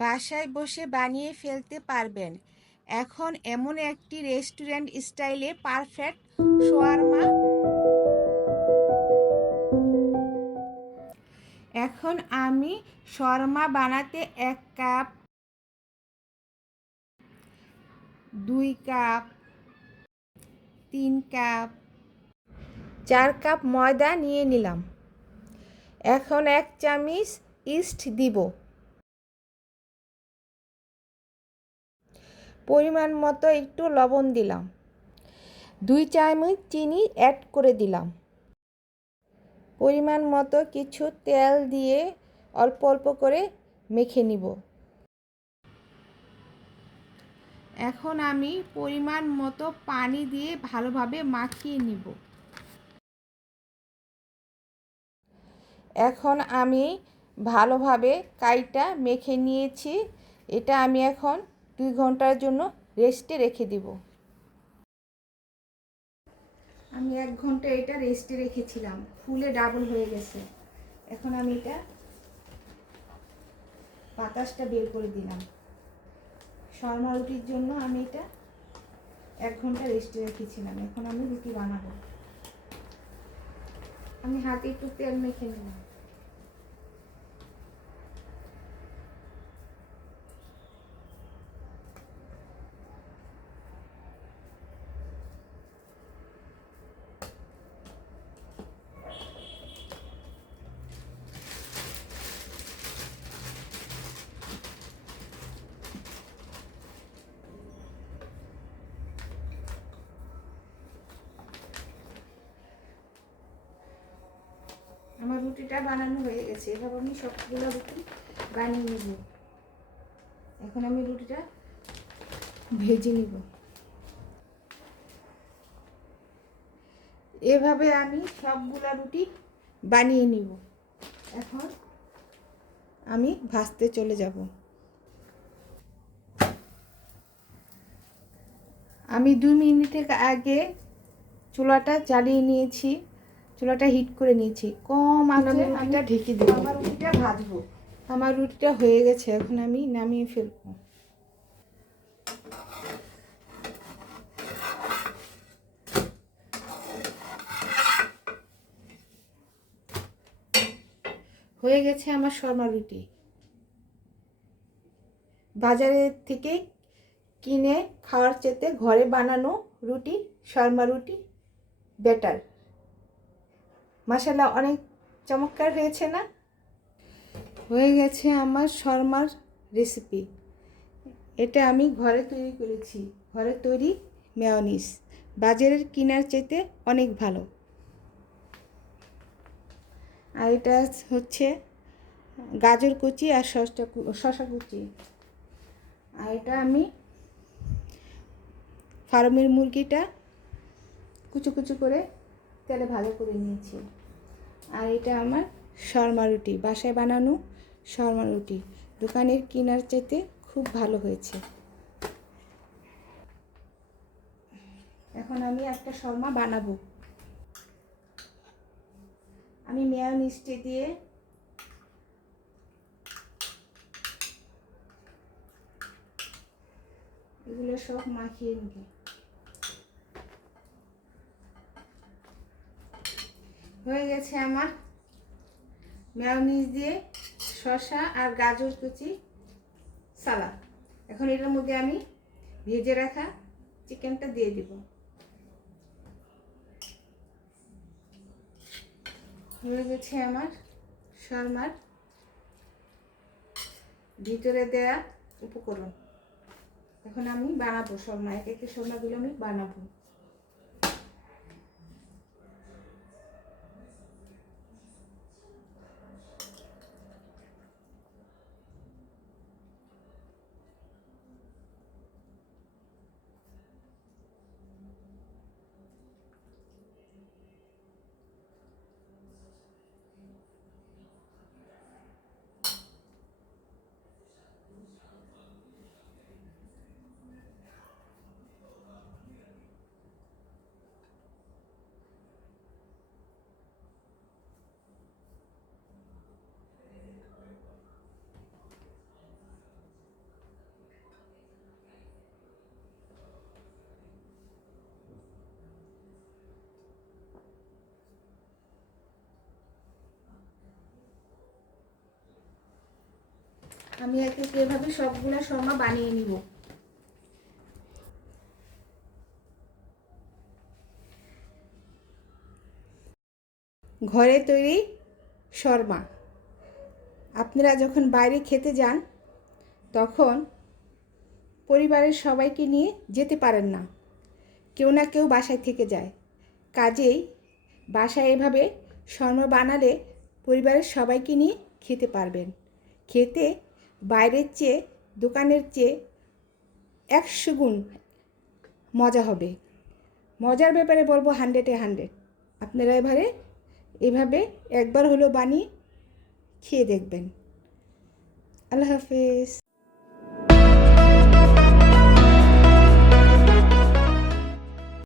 বাসায় বসে বানিয়ে ফেলতে পারবেন। এখন এমন একটি রেস্টুরেন্ট স্টাইলে পারফেক্ট শোয়ারমা। এখন আমি শর্মা বানাতে এক কাপ, দুই কাপ, তিন কাপ, চার কাপ ময়দা নিয়ে নিলাম। এখন এক চামচ ইস্ট দিব। পরিমাণ মতো একটু লবণ দিলাম। দুই চামচ চিনি অ্যাড করে দিলাম। পরিমাণ মতো কিছু তেল দিয়ে অল্প অল্প করে মেখে নিব। এখন আমি পরিমাণ মতো পানি দিয়ে ভালোভাবে মাখিয়ে নিব। এখন আমি ভালোভাবে কাইটা মেখে নিয়েছি। এটা আমি এখন দুই ঘণ্টার জন্য রেস্টে রেখে দিব। আমি এক ঘণ্টা এটা রেস্টে রেখেছিলাম। ফুলে ডাবল হয়ে গেছে। এখন আমি এটা বাতাসটা বের করে দিলাম। শর্মা রুটির জন্য আমি এটা এক ঘণ্টা রেস্টে রেখেছিলাম। এখন আমি রুটি বানাবো। আমি হাতে একটু তেল মেখে নিলাম আমার রুটিটা বানানো হয়ে গেছে। এভাবে আমি সবগুলো রুটি বানিয়ে নেব। এখন আমি রুটিটা ভেজে নিব। এভাবে আমি সবগুলা রুটি বানিয়ে নিব। এখন আমি ভাজতে চলে যাব। আমি দুই মিনিটের আগে চুলাটা চালিয়ে নিয়েছি। চুলাটা হিট করে নিয়েছি। কম আঁচে আমি ঢেকে দেবো আমার রুটিটা ভাজবো। আমার রুটিটা হয়ে গেছে এখন আমি নামিয়ে ফেলব। হয়ে গেছে আমার শর্মা রুটি। বাজারের থেকে কিনে খাওয়ার চেতে ঘরে বানানো রুটি শর্মা রুটি বেটার মশালা অনেক চমৎকার হয়েছে না? হয়ে গেছে আমার শর্মার রেসিপি এটা আমি ঘরে তৈরি করেছি। ঘরে তৈরি মেয়নিস বাজারের কিনার চেতে অনেক ভালো। আর এটা হচ্ছে গাজর কুচি আর শসা শশা কুচি। আর এটা আমি ফার্মের মুরগিটা কুচু কুচু করে তেলে ভালো করে নিয়েছি। আর এটা আমার শর্মা রুটি। বাসায় বানানো শর্মা রুটি। দোকানের কেনার চাইতে খুব ভালো হয়েছে। এখন আমি একটা শর্মা বানাবো। আমি মেয়নিজটি দিয়ে এগুলো সব মাখিয়ে নেব। হয়ে গেছে আমার মেয়নিজ দিয়ে শসা আর গাজর কুচি সালাদ। এখন এটার মধ্যে আমি ভেজে রাখা চিকেনটা দিয়ে দিব। হয়ে গেছে আমার শর্মার ভিতরে দেয়া উপকরণ। এখন আমি বানাবো শর্মা, এক একে শর্মাগুলো আমি বানাবো। আমি একে এভাবে সবগুলা শর্মা বানিয়ে নিব। ঘরে তৈরি শর্মা। আপনারা যখন বাইরে খেতে যান, তখন পরিবারের সবাইকে নিয়ে যেতে পারেন না। কেউ না কেউ বাসায় থেকে যায়। কাজেই বাসায় এভাবে শর্মা বানালে পরিবারের সবাইকে নিয়ে খেতে পারবেন। খেতে বাইরের চেয়ে, দোকানের চেয়ে একশো গুণ মজা হবে। মজার ব্যাপারে বলব হান্ড্রেডে হান্ড্রেড আপনারা এবারে এভাবে একবার হলো বানিয়ে খেয়ে দেখবেন। আল্লাহ হাফেজ।